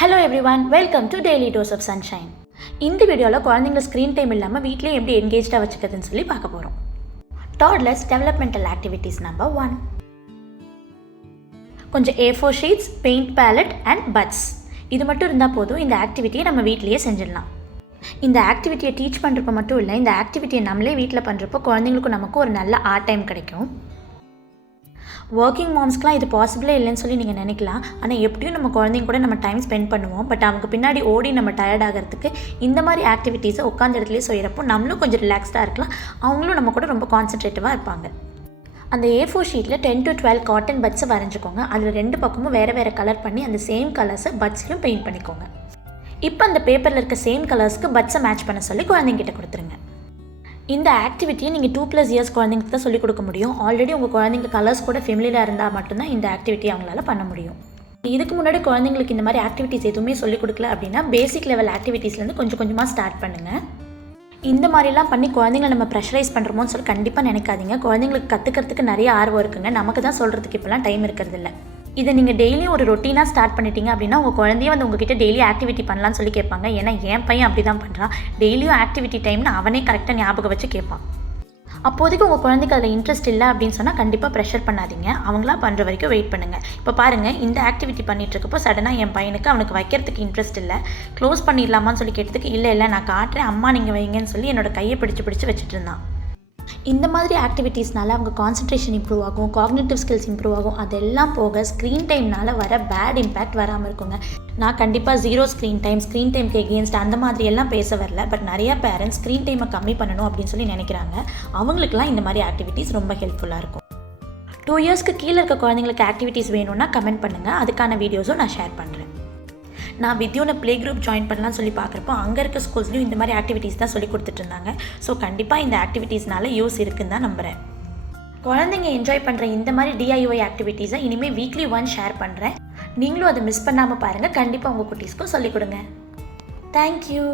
Hello everyone, welcome to daily dose of sunshine. இந்த வீடியோவில் குழந்தைங்கள ஸ்க்ரீன் டைம் இல்லாமல் வீட்டிலே எப்படி என்கேஜாக வச்சுக்கிறதுன்னு சொல்லி பார்க்க போகிறோம். Toddlers developmental activities number 1. கொஞ்சம் A4 sheets, paint palette and buds இது மட்டும் இருந்தால் போதும். இந்த ஆக்டிவிட்டியை நம்ம வீட்லேயே செஞ்சிடலாம். இந்த ஆக்டிவிட்டியை டீச் பண்ணுறப்ப மட்டும் இல்லை, இந்த ஆக்டிவிட்டியை நம்மளே வீட்டில் பண்ணுறப்போ குழந்தைங்களுக்கும் நமக்கு ஒரு நல்ல ஆர்ட் டைம் கிடைக்கும். ஒர்க்கிங் மாம்ஸ்க்குலாம் இது பாசிபிளே இல்லைன்னு சொல்லி நீங்கள் நினைக்கலாம். ஆனால் எப்படியும் நம்ம குழந்தைங்க கூட நம்ம டைம் ஸ்பெண்ட் பண்ணுவோம். பட் அவங்க பின்னாடி ஓடி நம்ம டயர்ட் ஆகிறதுக்கு இந்த மாதிரி ஆக்டிவிட்டீஸை உட்காந்த இடத்துலேயே செய்கிறப்போ நம்மளும் கொஞ்சம் ரிலாக்ஸ்டாக இருக்கலாம். அவங்களும் நம்ம கூட ரொம்ப கான்சன்ட்ரேட்டிவாக இருப்பாங்க. அந்த A4 ஷீட்டில் 10 to 12 காட்டன் பட்ஸை வரைஞ்சிக்கோங்க. அதில் 2 பக்கமும் வேறு கலர் பண்ணி அந்த சேம் கலர்ஸை பட்ஸ்லையும் பெயிண்ட் பண்ணிக்கோங்க. இப்போ அந்த பேப்பரில் இருக்க சேம் கலர்ஸ்க்கு பட்ஸை மேட்ச் பண்ண சொல்லி குழந்தைங்கிட்ட கொடுத்துருங்க. இந்த ஆக்டிவிட்டியை நீங்கள் 2+ இயர்ஸ் குழந்தைங்களுக்கு தான் சொல்லிக் கொடுக்க முடியும். ஆல்ரெடி உங்கள் குழந்தைங்க கலர்ஸ் கூட ஃபெமிலியராக இருந்தால் மட்டும்தான் இந்த ஆக்டிவிட்டி அவங்களால பண்ண முடியும். இதுக்கு முன்னாடி குழந்தைங்களுக்கு இந்த மாதிரி ஆக்டிவிட்டீஸ் எதுவுமே சொல்லிக் கொடுக்கல அப்படின்னா பேசிக் லெவல் ஆக்டிவிட்டீஸ்லேருந்து கொஞ்சம் கொஞ்சமாக ஸ்டார்ட் பண்ணுங்கள். இந்த மாதிரிலாம் பண்ணி குழந்தைங்களை நம்ம ப்ரெஷரைஸ் பண்ணுறோமோன்னு சொல்லி கண்டிப்பாக நினைக்காதீங்க. குழந்தைங்களுக்கு கற்றுக்கிறதுக்கு நிறைய ஆர்வம் இருக்குங்க. நமக்கு தான் சொல்கிறதுக்கு இப்போலாம் டைம் இருக்கிறதில்ல. இதை நீங்கள் டெய்லியும் ஒரு ரொட்டீனாக ஸ்டார்ட் பண்ணிட்டீங்க அப்படின்னா உங்கள் குழந்தைய வந்து உங்ககிட்ட டெய்லி ஆக்டிவிட்டி பண்ணலான்னு சொல்லி கேட்பாங்க. ஏன்னா என் பையன் அப்படி தான் பண்ணுறான். டெய்லியும் ஆக்டிவிட்டி டைம்னு அவனே கரெக்டாக ஞாபகம் வச்சு கேட்பான். அப்போதைக்கு உங்கள் குழந்தைக்கு அதில் இன்ட்ரெஸ்ட் இல்லை அப்படின்னு சொன்னால் கண்டிப்பாக ப்ரெஷர் பண்ணாதீங்க. அவங்களா பண்ணுற வரைக்கும் வெயிட் பண்ணுங்கள். இப்போ பாருங்கள், இந்த ஆக்டிவிட்டி பண்ணிகிட்ருக்கப்போ சடனாக என் பையனுக்கு அவனுக்கு வைக்கிறதுக்கு இன்ட்ரெஸ்ட் இல்லை. க்ளோஸ் பண்ணிடலாமான்னு சொல்லி கேட்டதுக்கு இல்லை நான் காட்டுறேன், அம்மா நீங்கள் வைங்கன்னு சொல்லி என்னோட கையை பிடிச்சி வச்சுட்டு இருந்தான். இந்த மாதிரி ஆக்டிவிட்டீஸ்னால அவங்க கான்சன்ட்ரேஷன் இம்ப்ரூவ் ஆகும், காக்னிட்டிவ் ஸ்கில்ஸ் இம்ப்ரூவ் ஆகும். அதெல்லாம் போக ஸ்க்ரீன் டைம்னால் வர பேட் இம்பேக்ட் வராமல் இருக்குங்க. நான் கண்டிப்பாக 0 ஸ்க்ரீன் டைம்க்கு எகெயின்ஸ்ட் அந்த மாதிரி எல்லாம் பேச வரல. பட் நிறையா பேரண்ட்ஸ் ஸ்க்ரீன் டைமை கம்மி பண்ணணும் அப்படின்னு சொல்லி நினைக்கிறாங்க. அவங்களுக்குலாம் இந்த மாதிரி ஆக்டிவிட்டீஸ் ரொம்ப ஹெல்ப்ஃபுல்லாக இருக்கும். 2 இயர்ஸ்க்கு கீழே இருக்க குழந்தைங்களுக்கு ஆக்டிவிட்டீஸ் வேணும்னா கமெண்ட் பண்ணுங்கள். அதுக்கான வீடியோஸும் நான் ஷேர் பண்ணுறேன். நான் வித்யோன ப்ளே குரூப் ஜாயின் பண்ணலாம்னு சொல்லி பார்க்குறப்போ அங்கே இருக்க ஸ்கூல்ஸ்லையும் இந்த மாதிரி ஆக்டிவிட்டீஸ் தான் சொல்லி கொடுத்துட்டு இருந்தாங்க. ஸோ கண்டிப்பாக இந்த ஆக்டிவிட்டீஸ்னால யூஸ் இருக்குன்னு தான் நம்புகிறேன். குழந்தைங்க என்ஜாய் பண்ணுற இந்த மாதிரி DIY ஆக்டிவிட்டீஸை இனிமேல் வீக்லி 1 ஷேர் பண்ணுறேன். நீங்களும் அதை மிஸ் பண்ணாமல் பாருங்கள். கண்டிப்பாக உங்கள் குட்டீஸ்க்கும் சொல்லிக் கொடுங்க. தேங்க்யூ.